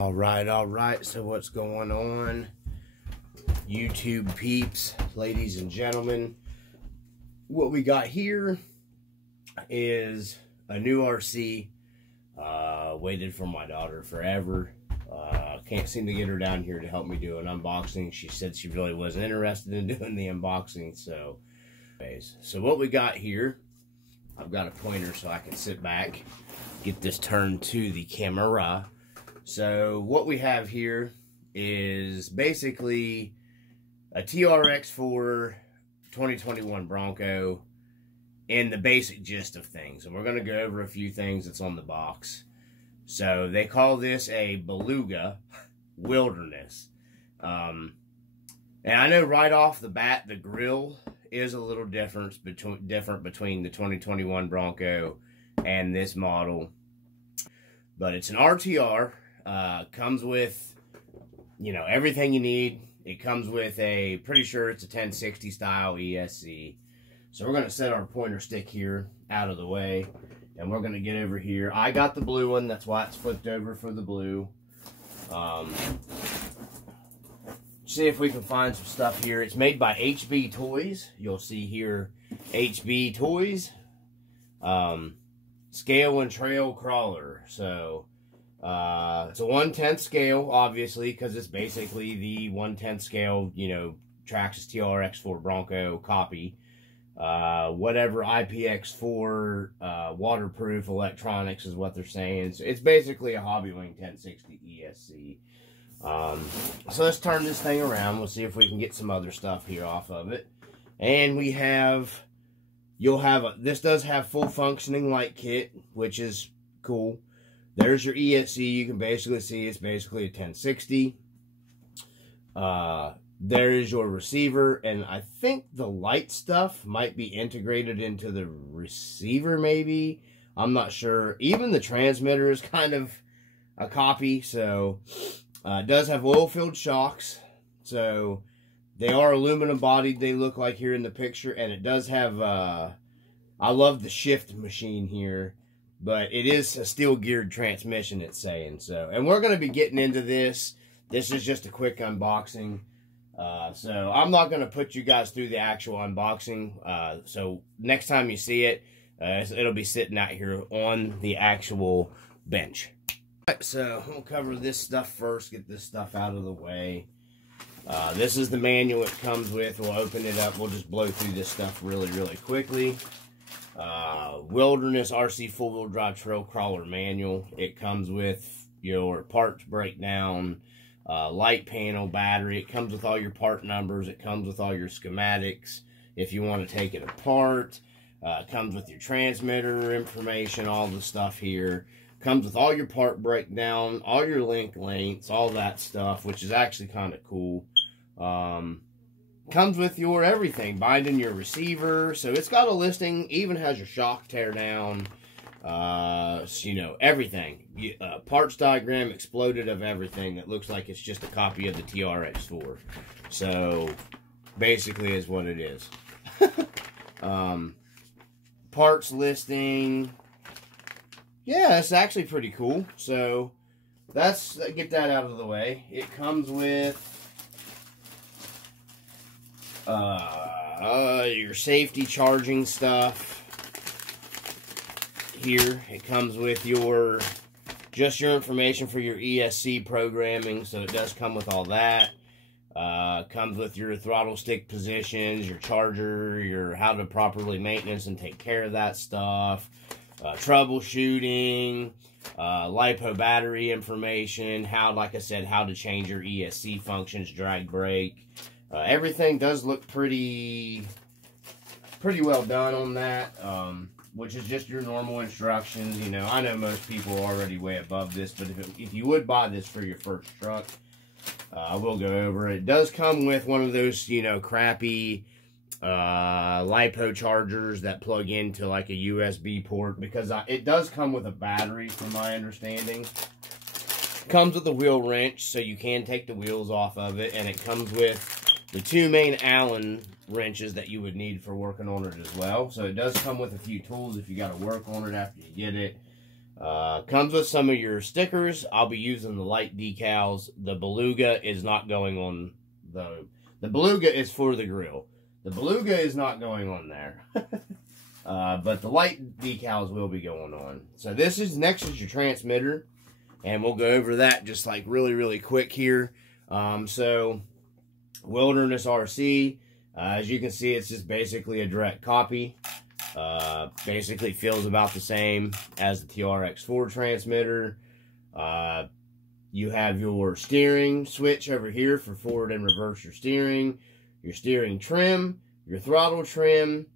All right. So what's going on, YouTube peeps, ladies and gentlemen? What we got here is a new RC. Waited for my daughter forever. Can't seem to get her down here to help me do an unboxing. She said she really wasn't interested in doing the unboxing. So what we got here, I've got a pointer so I can sit back, get this turned to the camera. So what we have here is basically a TRX4 2021 Bronco in the basic gist of things. And we're going to go over a few things that's on the box. So they call this a Beluga Wilderness. And I know right off the bat the grill is a little different between the 2021 Bronco and this model. But it's an RTR. Comes with, you know, everything you need. It comes with a, pretty sure it's a 1060 style ESC. So we're going to set our pointer stick here out of the way. And we're going to get over here. I got the blue one. That's why it's flipped over for the blue. See if we can find some stuff here. It's made by HB Toys. You'll see here HB Toys. Scale and Trail Crawler. So it's a 1/10 scale, obviously, because it's basically the 1/10 scale, you know, Traxxas TRX4 Bronco copy. Whatever IPX4 waterproof electronics is what they're saying. So it's basically a Hobbywing 1060 ESC. So let's turn this thing around. We'll see if we can get some other stuff here off of it. And we have, this does have full functioning light kit, which is cool. There's your ESC. You can basically see it's basically a 1060. There is your receiver, and I think the light stuff might be integrated into the receiver, maybe. I'm not sure. Even the transmitter is kind of a copy, so it does have oil-filled shocks. So they are aluminum bodied, they look like here in the picture, and it does have, I love the shift machine here. But it is a steel-geared transmission, it's saying. So, and we're going to be getting into this. This is just a quick unboxing. So I'm not going to put you guys through the actual unboxing. So next time you see it, it'll be sitting out here on the actual bench. All right, so we'll cover this stuff first, get this stuff out of the way. This is the manual it comes with. We'll open it up. We'll just blow through this stuff really quickly. Wilderness RC four-wheel drive trail crawler manual. It comes with your parts breakdown, light panel, battery. It comes with all your part numbers. It comes with all your schematics if you want to take it apart. It comes with your transmitter information, all the stuff here. Comes with all your part breakdown, all your link lengths, all that stuff, which is actually kind of cool. Comes with your everything, binding your receiver. So it's got a listing, even has your shock tear down. You know, everything. Parts diagram exploded of everything. That looks like it's just a copy of the TRX4. So basically is what it is. Parts listing. Yeah, it's actually pretty cool. So get that out of the way. It comes with your safety charging stuff. Here it comes with just your information for your ESC programming, so it does come with all that. Comes with your throttle stick positions, your charger, your how to properly maintenance and take care of that stuff, troubleshooting, LiPo battery information, like I said, how to change your ESC functions, drag brake. Everything does look pretty well done on that, which is just your normal instructions. You know, I know most people are already way above this, but if you would buy this for your first truck, I will go over it. It does come with one of those, you know, crappy LiPo chargers that plug into like a USB port, because it does come with a battery, from my understanding. Comes with a wheel wrench, so you can take the wheels off of it, and it comes with the two main Allen wrenches that you would need for working on it as well. So it does come with a few tools if you got to work on it after you get it. Comes with some of your stickers. I'll be using the light decals. The Beluga is not going on the Beluga is for the grill. The Beluga is not going on there. But the light decals will be going on. So next is your transmitter. And we'll go over that just like really quick here. So Wilderness RC, as you can see, it's just basically a direct copy. Basically feels about the same as the TRX4 transmitter. You have your steering switch over here for forward and reverse your steering trim, your throttle trim,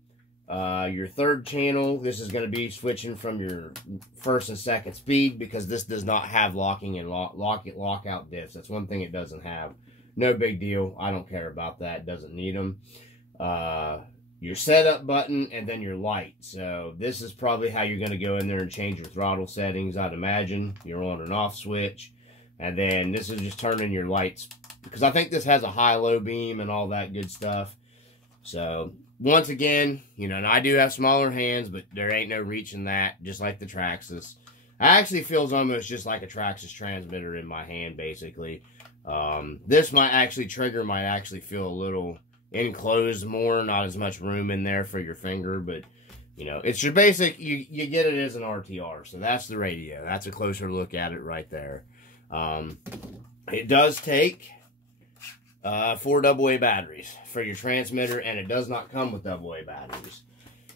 your third channel. This is going to be switching from your first and second speed because this does not have locking and lockout diffs. That's one thing it doesn't have. No big deal. I don't care about that. Doesn't need them. Your setup button and then your light. So this is probably how you're going to go in there and change your throttle settings, I'd imagine. Your on and off switch. And then this is just turning your lights, because I think this has a high-low beam and all that good stuff. So once again, you know, and I do have smaller hands, but there ain't no reaching that, just like the Traxxas. It actually feels almost just like a Traxxas transmitter in my hand, basically. This trigger might actually feel a little enclosed more, not as much room in there for your finger, but you know, it's your basic, you get it as an RTR. So that's the radio. That's a closer look at it right there. It does take 4 AA batteries for your transmitter, and it does not come with AA batteries.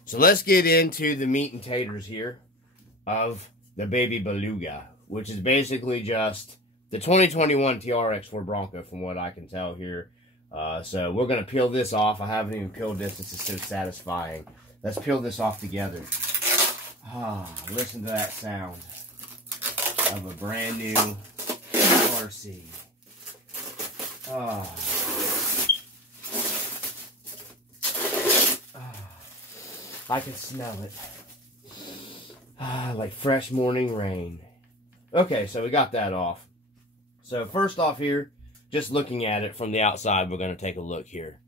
So let's get into the meat and taters here of the baby Beluga, which is basically just the 2021 TRX4 Bronco from what I can tell here. So we're going to peel this off. I haven't even peeled this. This is so satisfying. Let's peel this off together. Listen to that sound of a brand new RC. I can smell it. Like fresh morning rain. Okay, so we got that off. So first off here, just looking at it from the outside, we're going to take a look here.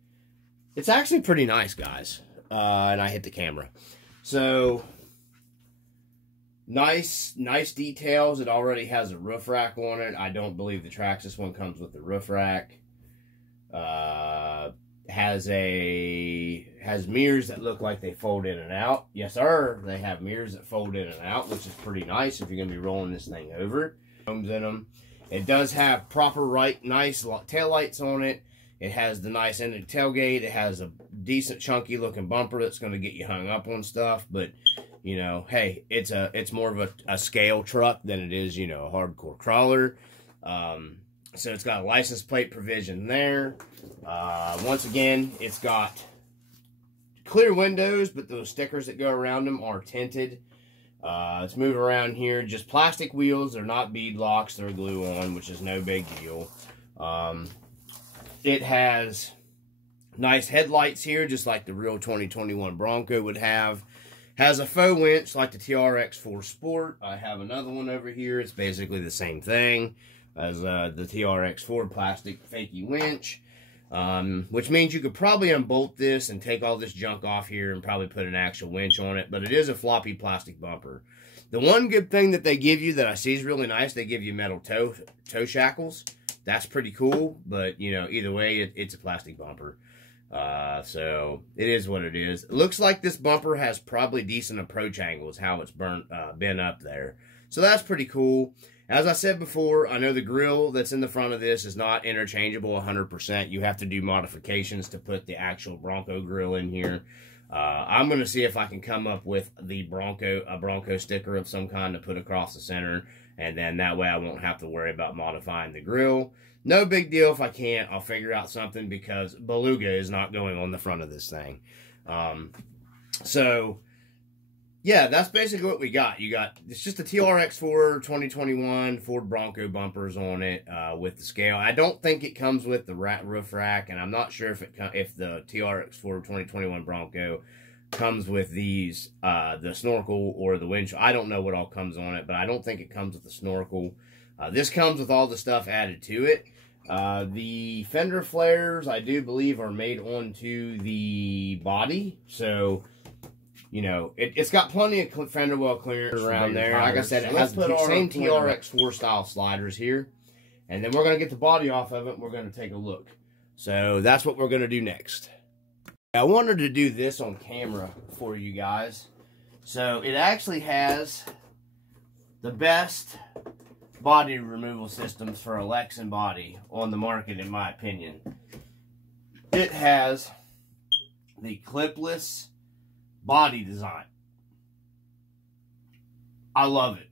It's actually pretty nice, guys. And I hit the camera. So, nice details. It already has a roof rack on it. I don't believe the Traxxas one comes with the roof rack. Has mirrors that look like they fold in and out. Yes, sir. They have mirrors that fold in and out, which is pretty nice if you're going to be rolling this thing over. Comes in them. It does have proper nice tail lights on it. It has the nice ended tailgate. It has a decent chunky looking bumper that's going to get you hung up on stuff. But, you know, hey, it's more of a scale truck than it is, you know, a hardcore crawler. So it's got a license plate provision there. Once again, it's got clear windows, but those stickers that go around them are tinted. Let's move around here. Just plastic wheels. They're not bead locks. They're glue on, which is no big deal. It has nice headlights here, just like the real 2021 Bronco would have. Has a faux winch like the TRX4 Sport. I have another one over here. It's basically the same thing as the TRX4 plastic fakey winch. Which means you could probably unbolt this and take all this junk off here and probably put an actual winch on it, but it is a floppy plastic bumper. The one good thing that they give you that I see is really nice, they give you metal toe shackles. That's pretty cool, but, you know, either way, it's a plastic bumper. So, it is what it is. It looks like this bumper has probably decent approach angles, how it's been up there. So, that's pretty cool. As I said before, I know the grill that's in the front of this is not interchangeable 100%. You have to do modifications to put the actual Bronco grill in here. I'm going to see if I can come up with a Bronco sticker of some kind to put across the center. And then that way I won't have to worry about modifying the grill. No big deal if I can't. I'll figure out something because Beluga is not going on the front of this thing. So, yeah, that's basically what we got. It's just a TRX4 2021 Ford Bronco bumpers on it with the scale. I don't think it comes with the roof rack, and I'm not sure if the TRX4 2021 Bronco comes with these, the snorkel or the winch. I don't know what all comes on it, but I don't think it comes with the snorkel. This comes with all the stuff added to it. The fender flares, I do believe, are made onto the body. So you know, it's got plenty of fender well clearance around there. Like I said, it has the same TRX4 style sliders here. And then we're going to get the body off of it, and we're going to take a look. So that's what we're going to do next. I wanted to do this on camera for you guys. So it actually has the best body removal systems for a Lexan body on the market, in my opinion. It has the clipless body design. I love it.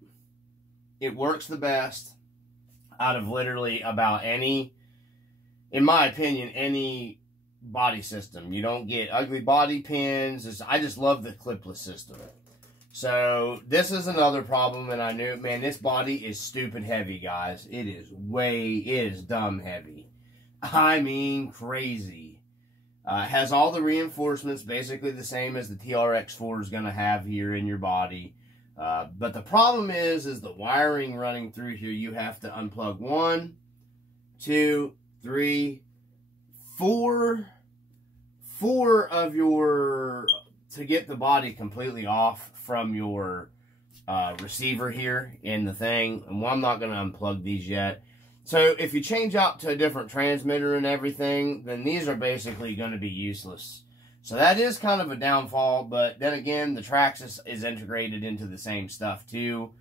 It works the best out of literally about any, in my opinion, any body system. You don't get ugly body pins. I just love the clipless system. So this is another problem, and I knew, man, this body is stupid heavy, guys. It is dumb heavy. I mean, crazy. Has all the reinforcements, basically the same as the TRX4 is going to have here in your body. But the problem is the wiring running through here. You have to unplug 1, 2, 3, 4 of your, to get the body completely off from your receiver here in the thing. And I'm not going to unplug these yet. So if you change out to a different transmitter and everything, then these are basically going to be useless. So that is kind of a downfall, but then again, the Traxxas is integrated into the same stuff too.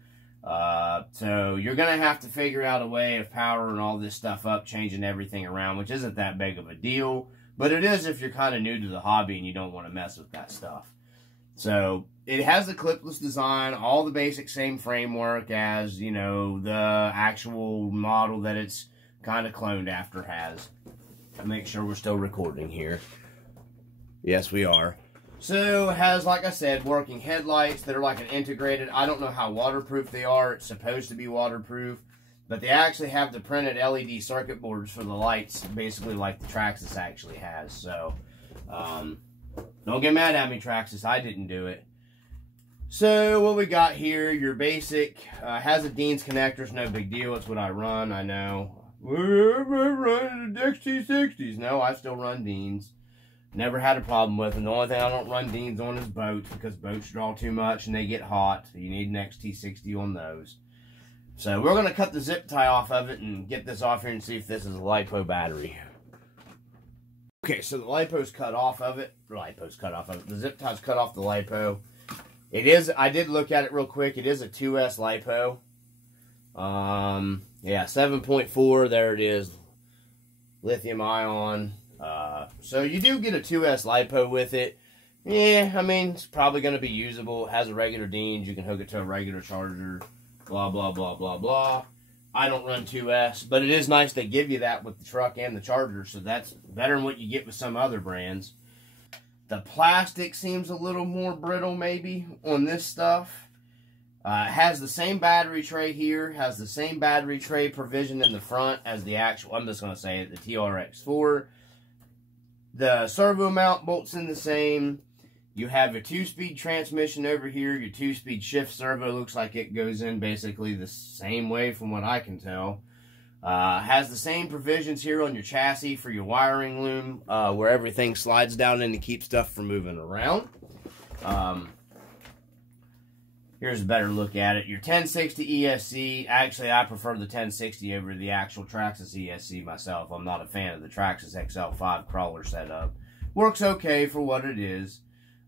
So you're going to have to figure out a way of powering all this stuff up, changing everything around, which isn't that big of a deal. But it is if you're kind of new to the hobby and you don't want to mess with that stuff. So it has the clipless design, all the basic same framework as, you know, the actual model that it's kind of cloned after has. I'll make sure we're still recording here. Yes, we are. So it has, like I said, working headlights that are like an integrated. I don't know how waterproof they are. It's supposed to be waterproof. But they actually have the printed LED circuit boards for the lights, basically like the Traxxas actually has. So, don't get mad at me, Traxxas. I didn't do it. So, what we got here, your basic, has a Dean's connectors, no big deal. It's what I run, I know. We're running the XT60s. No, I still run Dean's. Never had a problem with them. The only thing I don't run Dean's on is boats, because boats draw too much and they get hot. So you need an XT60 on those. So we're going to cut the zip tie off of it and get this off here and see if this is a LiPo battery. Okay, so the LiPo's cut off of it. The zip tie's cut off the LiPo. It is, I did look at it real quick. It is a 2S LiPo. Yeah, 7.4. There it is. Lithium ion. So you do get a 2S LiPo with it. Yeah, I mean, it's probably going to be usable. It has a regular Dean's. You can hook it to a regular charger. Blah, blah, blah, blah, blah. I don't run 2S, but it is nice they give you that with the truck and the charger, so that's better than what you get with some other brands. The plastic seems a little more brittle, maybe, on this stuff. Has the same battery tray here, has the same battery tray provision in the front as the actual, I'm just going to say it, the TRX4. The servo mount bolts in the same. You have a 2-speed transmission over here. Your 2-speed shift servo looks like it goes in basically the same way from what I can tell. Has the same provisions here on your chassis for your wiring loom, where everything slides down in to keep stuff from moving around. Here's a better look at it. Your 1060 ESC. Actually, I prefer the 1060 over the actual Traxxas ESC myself. I'm not a fan of the Traxxas XL5 crawler setup. Works okay for what it is.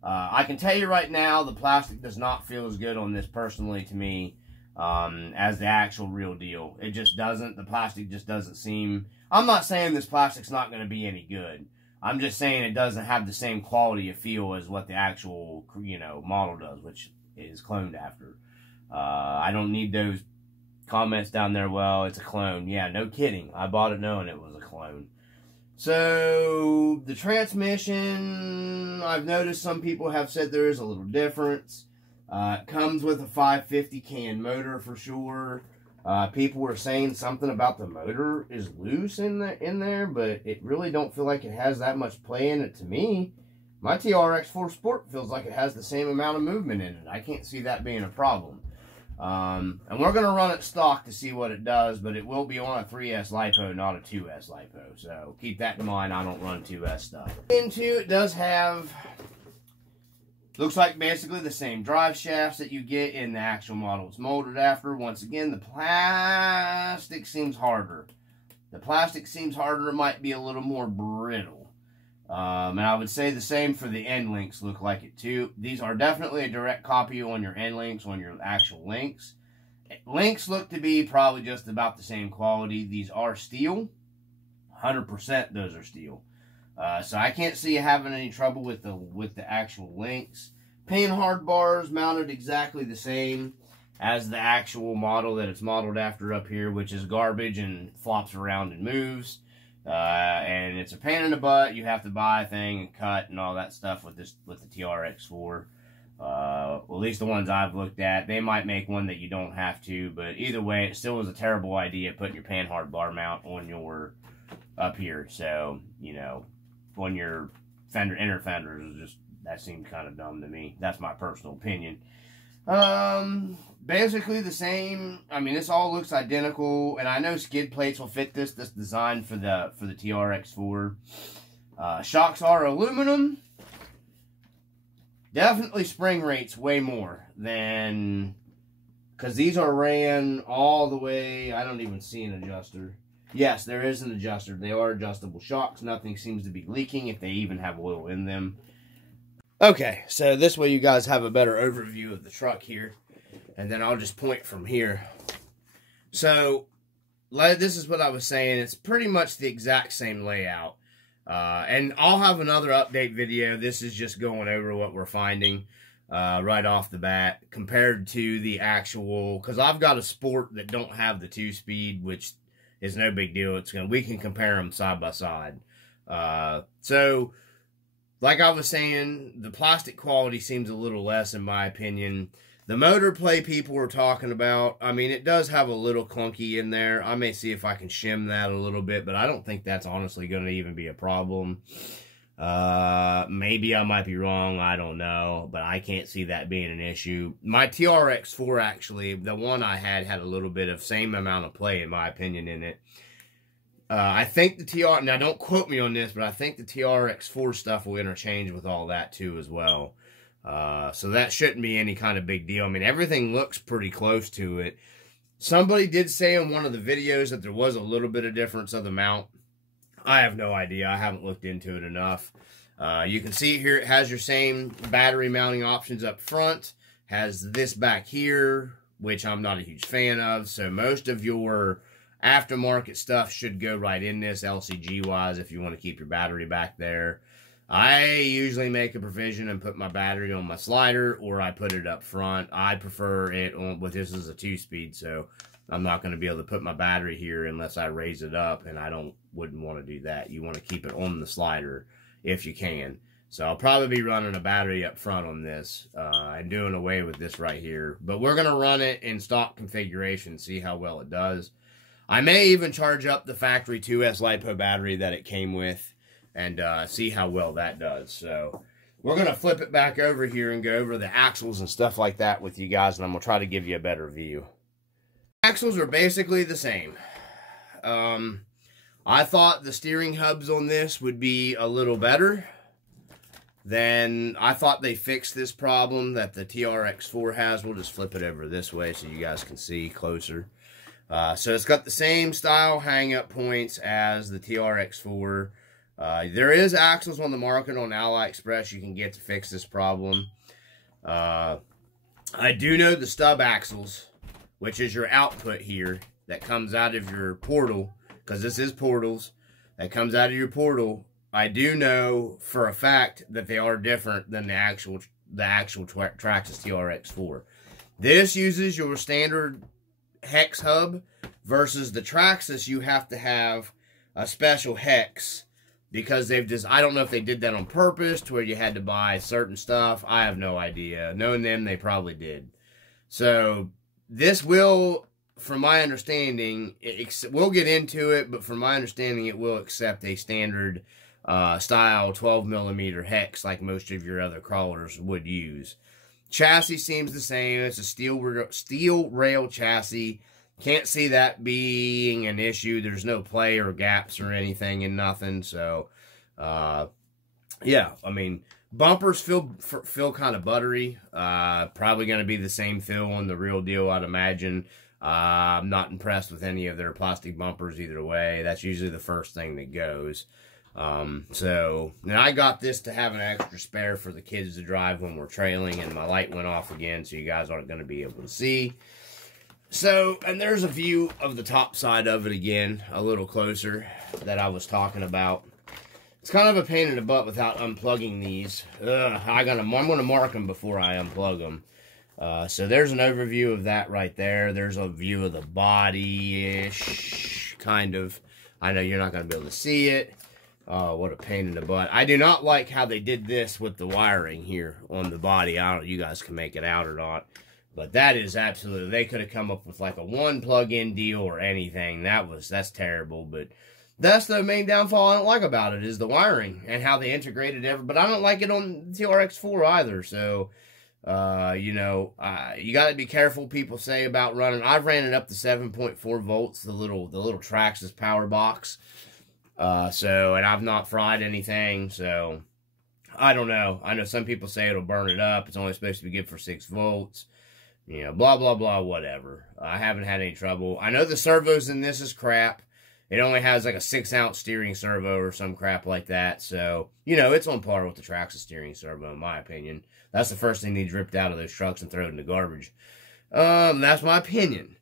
I can tell you right now, the plastic does not feel as good on this personally to me as the actual real deal. It just doesn't. The plastic just doesn't seem... I'm not saying this plastic's not going to be any good. I'm just saying it doesn't have the same quality of feel as what the actual, you know, model does, which is cloned after. I don't need those comments down there, well, it's a clone. Yeah, no kidding. I bought it knowing it was a clone. So, the transmission, I've noticed some people have said there is a little difference. It comes with a 550 can motor for sure. People were saying something about the motor is loose in there, but it really don't feel like it has that much play in it to me. My TRX4 Sport feels like it has the same amount of movement in it. I can't see that being a problem. And we're going to run it stock to see what it does, but it will be on a 3S LiPo, not a 2S LiPo. So keep that in mind. I don't run 2S stuff. Into it does have Looks like basically the same drive shafts that you get in the actual model it's molded after. Once again, the plastic seems harder. The plastic seems harder. It might be a little more brittle. And I would say the same for the end links look like it too. These are definitely a direct copy on your end links, on your actual links. Links look to be probably just about the same quality. These are steel. 100% those are steel. So I can't see you having any trouble with the actual links. Pin hard bars mounted exactly the same as the actual model that it's modeled after up here, which is garbage and flops around and moves. And it's a pain in the butt. You have to buy a thing and cut and all that stuff with the TRX4. Well, at least the ones I've looked at. They might make one that you don't have to, but either way, it still was a terrible idea putting your pan hard bar mount on your up here. So, you know, on your inner fenders is just, that seemed kind of dumb to me. That's my personal opinion. Basically the same. I mean, this all looks identical, and I know skid plates will fit this design for the TRX4. Shocks are aluminum. Definitely spring rates way more than, because these are ran all the way. I don't even see an adjuster. Yes, there is an adjuster. They are adjustable shocks. Nothing seems to be leaking if they even have oil in them. Okay, so this way you guys have a better overview of the truck here. And then I'll just point from here. So, this is what I was saying. It's pretty much the exact same layout. And I'll have another update video. This is just going over what we're finding right off the bat compared to the actual, because I've got a Sport that don't have the 2-speed, which is no big deal. We can compare them side by side. So, like I was saying, the plastic quality seems a little less in my opinion. The motor play people were talking about, I mean, it does have a little clunky in there. I may see if I can shim that a little bit, but I don't think that's honestly going to even be a problem. Maybe I might be wrong. I don't know, but I can't see that being an issue. My TRX4, actually, the one I had a little bit of same amount of play, in my opinion, in it. I think the now don't quote me on this, but I think the TRX4 stuff will interchange with all that too as well. So that shouldn't be any kind of big deal. I mean, everything looks pretty close to it. Somebody did say in one of the videos that there was a little bit of difference of the mount. I have no idea. I haven't looked into it enough. You can see here it has your same battery mounting options up front. Has this back here, which I'm not a huge fan of. So most of your aftermarket stuff should go right in this LCG-wise if you want to keep your battery back there. I usually make a provision and put my battery on my slider, or I put it up front. I prefer it on, with this is a 2-speed, so I'm not going to be able to put my battery here unless I raise it up, and I wouldn't want to do that. You want to keep it on the slider if you can. So I'll probably be running a battery up front on this and doing away with this right here. But we're going to run it in stock configuration, see how well it does. I may even charge up the factory 2S LiPo battery that it came with and see how well that does. So we're going to flip it back over here and go over the axles and stuff like that with you guys, and I'm going to try to give you a better view. Axles are basically the same. I thought the steering hubs on this would be a little better. Then I thought they fixed this problem that the TRX4 has. We'll just flip it over this way so you guys can see closer. So it's got the same style hang-up points as the TRX4. There is axles on the market on AliExpress you can get to fix this problem. I do know the stub axles, which is your output here, that comes out of your portal, because this is portals, that comes out of your portal. I do know for a fact that they are different than the actual Traxxas TRX4. This uses your standard hex hub versus the Traxxas. You have to have a special hex because they've just, I don't know if they did that on purpose to where you had to buy certain stuff. I have no idea. Knowing them, they probably did. So this will, from my understanding, we'll get into it, but from my understanding, it will accept a standard style 12mm hex like most of your other crawlers would use. Chassis seems the same. It's a steel rail chassis. Can't see that being an issue. There's no play or gaps or anything in nothing. So, yeah, I mean, Bumpers feel kind of buttery. Probably going to be the same feel on the real deal, I'd imagine. I'm not impressed with any of their plastic bumpers either way. That's usually the first thing that goes. So, and I got this to have an extra spare for the kids to drive when we're trailing, and my light went off again, so you guys aren't going to be able to see. So, and there's a view of the top side of it again, a little closer, that I was talking about. It's kind of a pain in the butt without unplugging these. I'm going to mark them before I unplug them. So there's an overview of that right there. There's a view of the body-ish, kind of. I know you're not going to be able to see it. Oh, what a pain in the butt. I do not like how they did this with the wiring here on the body. I don't know if you guys can make it out or not. But that is absolutely, they could have come up with like a one plug-in deal or anything. That's terrible. But that's the main downfall I don't like about it, is the wiring and how they integrated everything. But I don't like it on the TRX4 either. So, you know, you got to be careful, people say, about running. I've ran it up to 7.4 volts, the little Traxxas power box. And I've not fried anything, so I don't know. I know some people say it'll burn it up. It's only supposed to be good for 6 volts. You know, blah, blah, blah, whatever. I haven't had any trouble. I know the servos in this is crap. It only has like a 6-ounce steering servo or some crap like that. So, you know, it's on par with the Traxxas steering servo, in my opinion. That's the first thing needs ripped out of those trucks and thrown in the garbage. That's my opinion.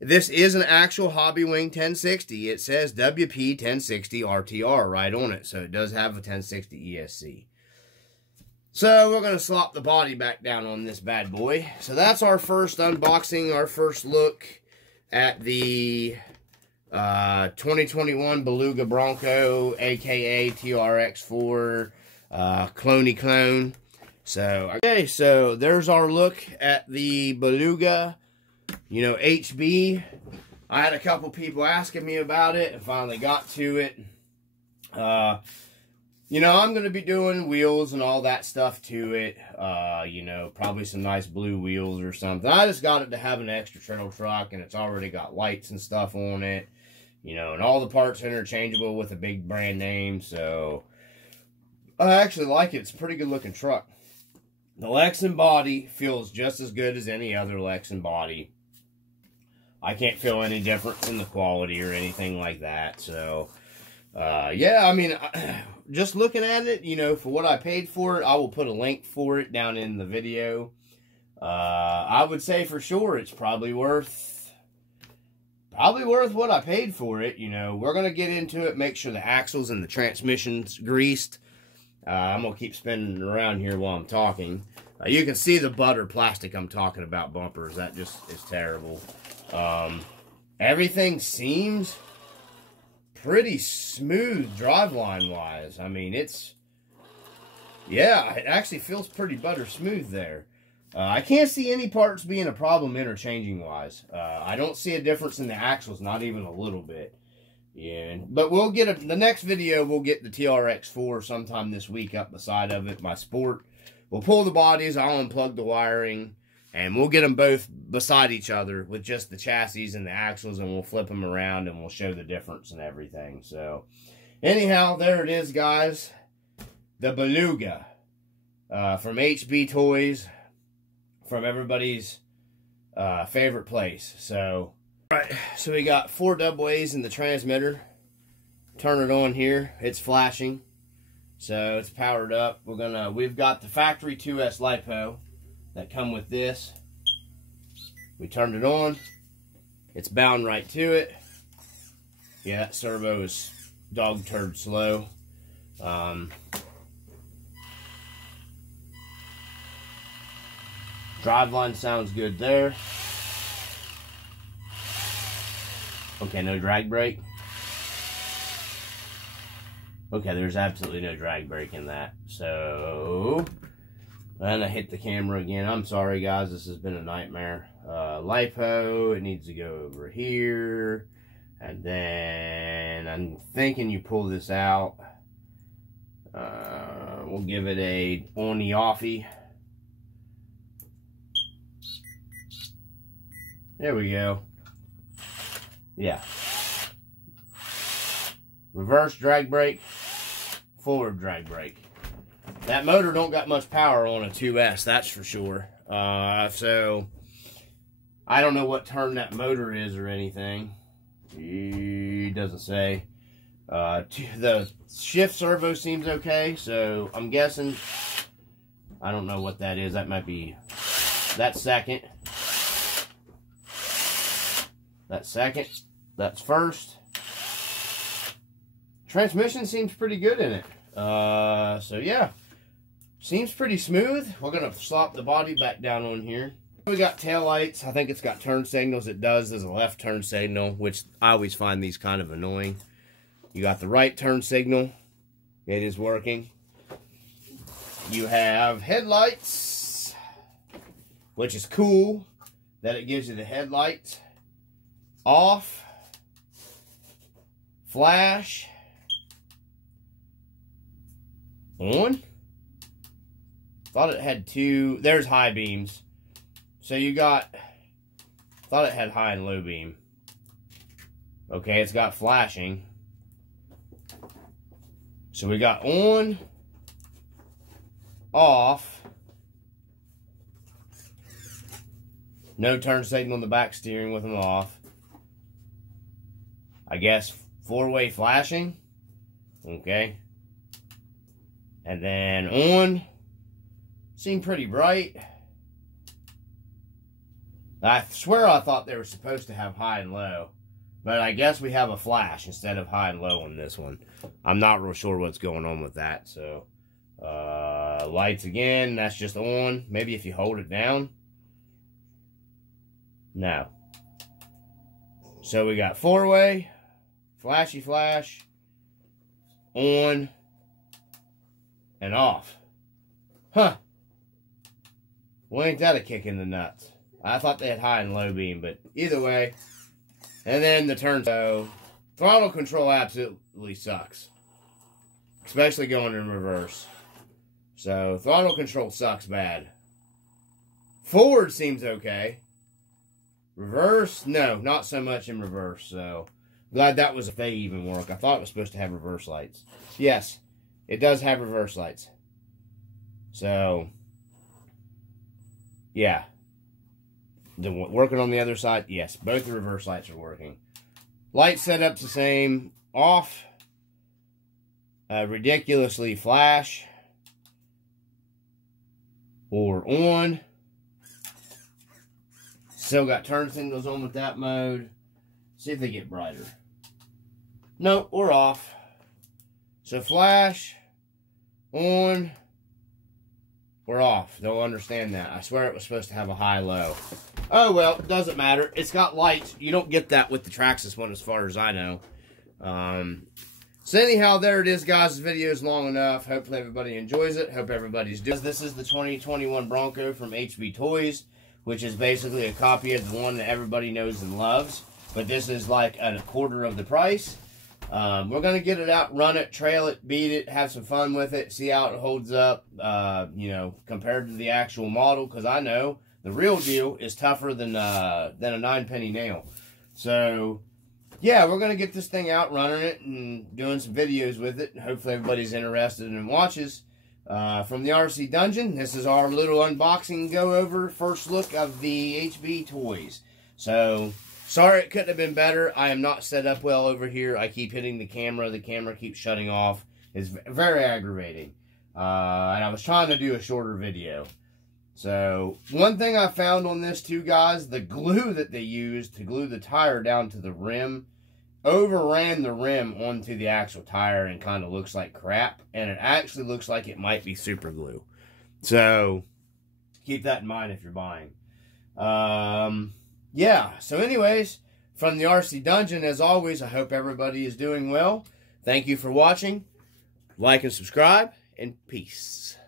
This is an actual Hobbywing 1060. It says WP 1060 RTR right on it. So it does have a 1060 ESC. So we're going to slop the body back down on this bad boy. So that's our first unboxing, our first look at the 2021 Beluga Bronco, aka TRX4 cloney clone. So, okay, so there's our look at the Beluga. You know, HB, I had a couple people asking me about it and finally got to it. You know, I'm going to be doing wheels and all that stuff to it. You know, probably some nice blue wheels or something. I just got it to have an extra trail truck, and it's already got lights and stuff on it. You know, and all the parts are interchangeable with a big brand name. So, I actually like it. It's a pretty good looking truck. The Lexan body feels just as good as any other Lexan body. I can't feel any difference in the quality or anything like that. So, yeah, I mean, just looking at it, you know, for what I paid for it, I will put a link for it down in the video. I would say for sure it's probably worth what I paid for it. You know, we're going to get into it, make sure the axles and the transmission's greased. I'm going to keep spinning around here while I'm talking. You can see the butter plastic I'm talking about bumpers. That just is terrible. Everything seems pretty smooth driveline wise. I mean, yeah, it actually feels pretty butter smooth there. I can't see any parts being a problem interchanging wise. I don't see a difference in the axles, not even a little bit. Yeah, but we'll get the next video, we'll get the TRX4 sometime this week up the side of it, my Sport. We'll pull the bodies, I'll unplug the wiring, and we'll get them both beside each other with just the chassis and the axles, and we'll flip them around and we'll show the difference and everything. So, anyhow, there it is, guys. The Beluga from HB Toys, from everybody's favorite place. So, right, so we got 4 double A's in the transmitter. Turn it on here. It's flashing. So it's powered up. We've got the factory 2S LiPo that come with this. We turned it on. It's bound right to it. Yeah, that servo is dog turd slow. Driveline sounds good there. Okay, no drag brake. Okay, there's absolutely no drag brake in that. So, and I hit the camera again. I'm sorry, guys. This has been a nightmare. LiPo, it needs to go over here. And then, I'm thinking you pull this out. We'll give it a on-y-offy. There we go. Yeah. Reverse drag brake, forward drag brake. That motor don't got much power on a 2S, that's for sure. So, I don't know what turn that motor is or anything. It doesn't say. The shift servo seems okay, so I'm guessing, I don't know what that is. That might be, that's second. That's second. That's first. Transmission seems pretty good in it. So yeah, seems pretty smooth. We're gonna slop the body back down on here. We got tail lights. I think it's got turn signals. It does. There's a left turn signal, which I always find these kind of annoying. You got the right turn signal. It is working. You have headlights, which is cool that it gives you the headlights. Off. Flash. On. Thought it had two. There's high beams. So you got, thought it had high and low beam. Okay, it's got flashing. So we got on, off, no turn signal on the back steering with them off. I guess 4-way flashing. Okay. And then on, seemed pretty bright. I swear I thought they were supposed to have high and low. But I guess we have a flash instead of high and low on this one. I'm not real sure what's going on with that. So, lights again. That's just on. Maybe if you hold it down. No. So we got 4-way. Flashy flash. On. And off. Huh. Well, ain't that a kick in the nuts? I thought they had high and low beam, but either way. And then the turn. So, throttle control absolutely sucks. Especially going in reverse. So, throttle control sucks bad. Forward seems okay. Reverse, no, not so much in reverse. So, glad that was if they even work. I thought it was supposed to have reverse lights. Yes, it does have reverse lights. So, yeah. Working on the other side, yes, both the reverse lights are working. Light setup's the same. Off. Ridiculously flash. Or on. Still got turn signals on with that mode. See if they get brighter. No, or off. So flash. On. Or off. They'll understand that. I swear it was supposed to have a high-low. Oh, well, it doesn't matter. It's got lights. You don't get that with the Traxxas one as far as I know. So anyhow, there it is, guys. This video is long enough. Hopefully everybody enjoys it. Hope everybody's doing. This is the 2021 Bronco from HB Toys, which is basically a copy of the one that everybody knows and loves. But this is like a quarter of the price. We're going to get it out, run it, trail it, beat it, have some fun with it, see how it holds up, you know, compared to the actual model, because I know the real deal is tougher than a 9-penny nail. So, yeah, we're going to get this thing out, running it, and doing some videos with it. Hopefully everybody's interested and watches. From the RC Dungeon, this is our little unboxing go-over, first look of the HB Toys. So, sorry it couldn't have been better. I am not set up well over here. I keep hitting the camera. The camera keeps shutting off. It's very aggravating. And I was trying to do a shorter video. So, one thing I found on this too, guys, the glue that they used to glue the tire down to the rim overran the rim onto the actual tire and kind of looks like crap. And it actually looks like it might be super glue. So, keep that in mind if you're buying. Yeah, so anyways, from the RC Dungeon, as always, I hope everybody is doing well. Thank you for watching. Like and subscribe, and peace.